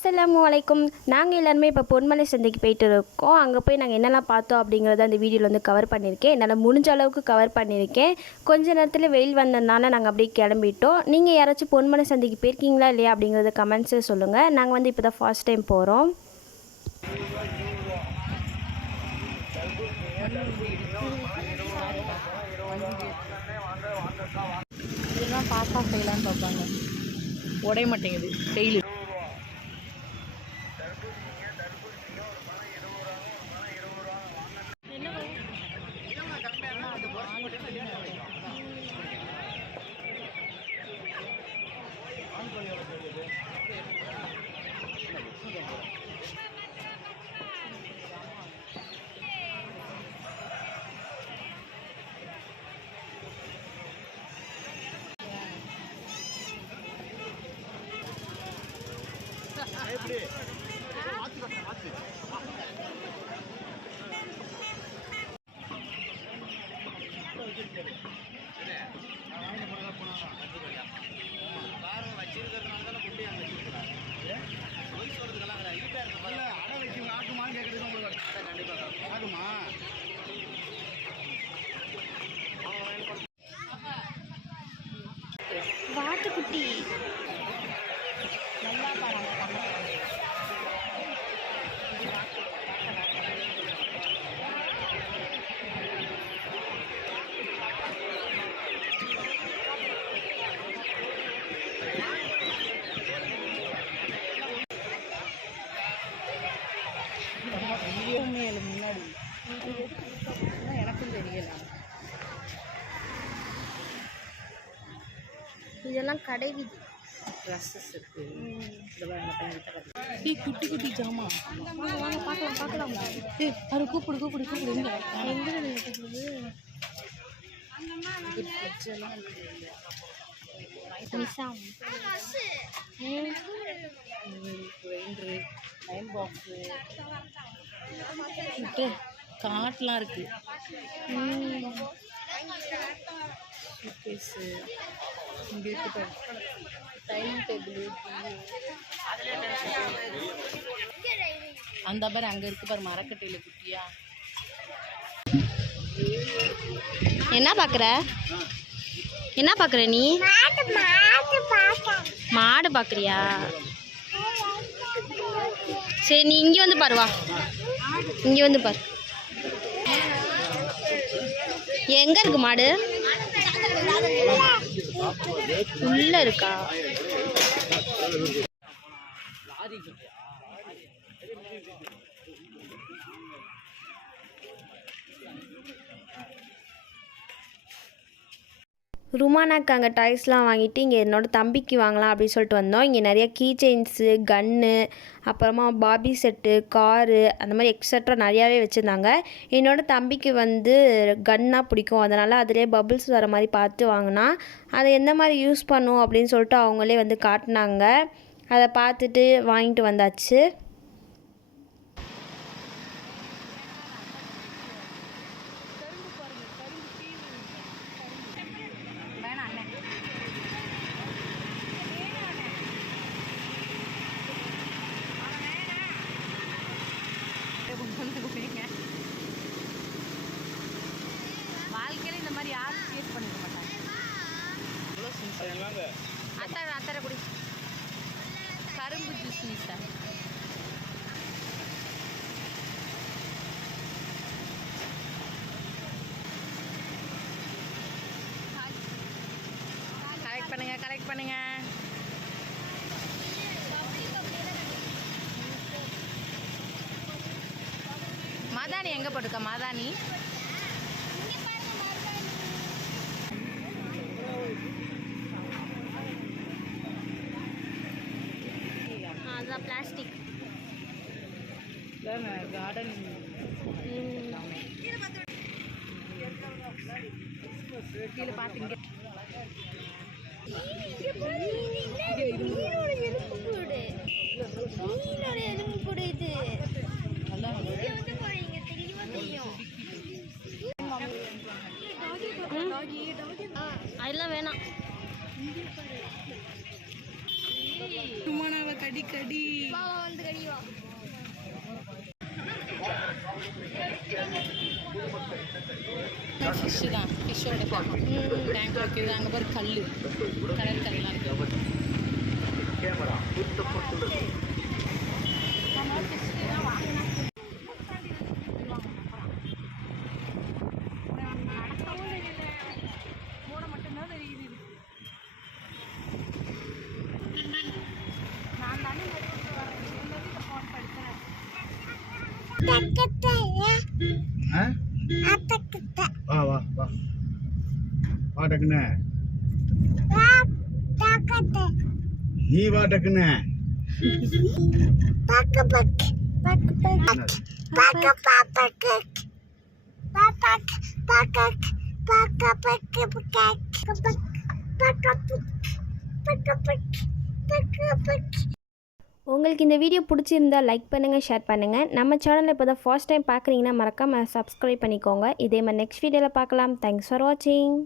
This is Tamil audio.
அஸ்ஸலாமு அலைக்கும். நாங்கள் எல்லாருமே இப்போ பொன்மலை சந்தைக்கு போயிட்டு இருக்கோம். அங்கே போய் நாங்கள் என்னெல்லாம் பார்த்தோம் அப்படிங்கிறத அந்த வீடியோவில் வந்து கவர் பண்ணியிருக்கேன். என்னால் முடிஞ்ச அளவுக்கு கவர் பண்ணியிருக்கேன். கொஞ்ச நேரத்தில் வெயில் வந்ததுனால நாங்கள் அப்படியே கிளம்பிட்டோம். நீங்கள் யாராச்சும் பொன்மலை சந்தைக்கு போயிருக்கீங்களா இல்லையா அப்படிங்கிறத கமெண்ட்ஸில் சொல்லுங்கள். நாங்கள் வந்து இப்போ தான் ஃபர்ஸ்ட் டைம் போகிறோம். இதெல்லாம் பாப்பா செய்யலான்னு பார்ப்பாங்க, உடைய மாட்டேங்குது கையில். வாத்துக்குட்டி நல்லா பாருங்க. முன்னாடி எனக்கும் தெரியல. இதெல்லாம் கடை வீதி ட்ரெஸ்ஸஸ் இருக்கு. குட்டி குட்டி ஜாமா வாங்க பார்க்கலாம். அது கூப்பிடு எங்க கூப்பிடுது நிசாம் கிரைண்டரு, அயன் பாக்ஸு, காட்டெலாம் இருக்குது. சூட்கேஸு இங்கே இருக்குது. டைனிங் டேபிள் அந்த பாரு அங்கே இருக்குது பாரு, மரக்கட்டையில் குட்டியா. என்ன பார்க்குற நீ? மாடு பார்க்குறியா? சரி, நீ இங்கே வந்து பாரு. வா, இங்கே வந்து பாரு. எங்க இருக்கு மாடு? உள்ள இருக்கா? ருமானாக்கு அங்கே டாய்ஸ்லாம் வாங்கிட்டு இங்கே என்னோடய தம்பிக்கு வாங்கலாம் அப்படின்னு சொல்லிட்டு வந்தோம். இங்கே நிறைய கீ செயின்ஸு, கன்னு, அப்புறமா பாபி செட்டு, காரு, அந்த மாதிரி எக்ஸட்ரா நிறையாவே வச்சுருந்தாங்க. என்னோடய தம்பிக்கு வந்து கன்னாக பிடிக்கும், அதனால் அதிலே பபுள்ஸ் வர மாதிரி பார்த்து வாங்கினா. அதை எந்த மாதிரி யூஸ் பண்ணும் அப்படின்னு சொல்லிட்டு அவங்களே வந்து காட்டினாங்க. அதை பார்த்துட்டு வாங்கிட்டு வந்தாச்சு. வாழ்க்கையில இந்த மாதிரி யாரும் ஃபேஸ் பண்ணிக்க மாட்டாங்க. அத்தரை குடி கரும்பு ஜூஸ் நிசா. கலெக்ட் பண்ணுங்க. மாதாணி எங்க போட்டுக்க? மாதாணி அதான் பிளாஸ்டிக் கார்டன். கீழே பார்த்தீங்க அதெல்லாம் வேணாம். சும்மானாவை கடி கடி வா வந்து கடி வா. ஃபிஷ்ஷு தான், ஃபிஷ்ஷோட டேங்க் வைக்கிறது. அங்கே பாரு கல், கடல் கல்லாம் இருக்கு. வா வா வா வா டக்குன்னு நீ வா டக்குன்னு உங்களுக்கு இந்த வீடியோ பிடிச்சிருந்தா லைக் பண்ணுங்கள், ஷேர் பண்ணுங்கள். நம்ம சேனலில் இப்போ தான் ஃபர்ஸ்ட் டைம் பார்க்குறீங்கன்னா மறக்காமல் சப்ஸ்கிரைப் பண்ணிக்கோங்க. இதே மாதிரி நெக்ஸ்ட் வீடியோவில் பார்க்கலாம். தேங்க்ஸ் ஃபார் வாட்சிங்.